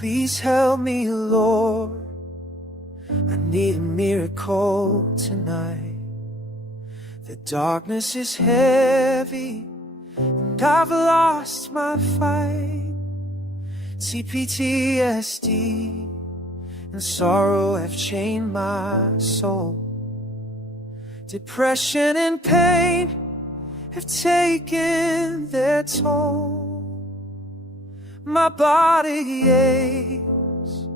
Please help me, Lord. I need a miracle tonight. The darkness is heavy, and I've lost my fight. PTSD and sorrow have chained my soul. Depression and pain have taken their toll. My body aches,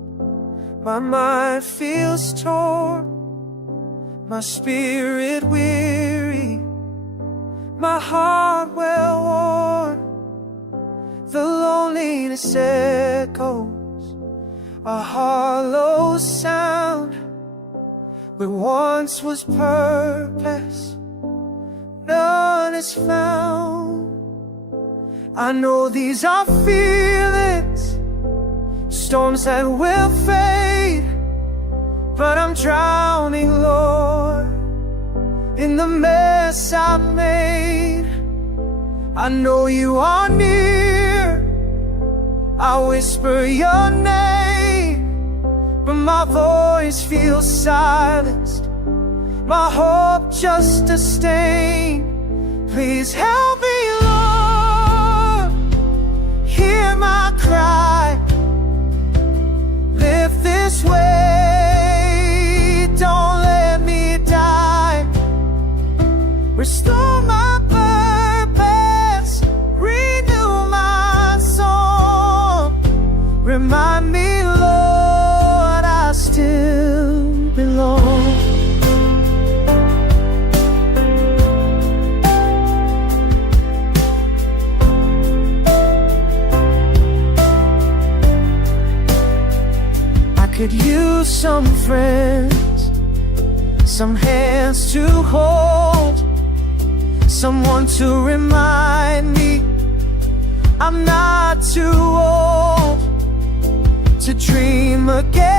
my mind feels torn, my spirit weary, my heart well worn. The loneliness echoes, a hollow sound. Where once was purpose, none is found. I know these are feelings, storms that will fade, but I'm drowning, Lord, in the mess I made. I know you are near, I whisper your name, but my voice feels silenced, my hope just a stain. Please help me, Lord, hear my cry, lift this weight, don't let me die. Restore my purpose, renew my song, remind me, Lord, I still belong. I could use some friends, some hands to hold, someone to remind me I'm not too old to dream again.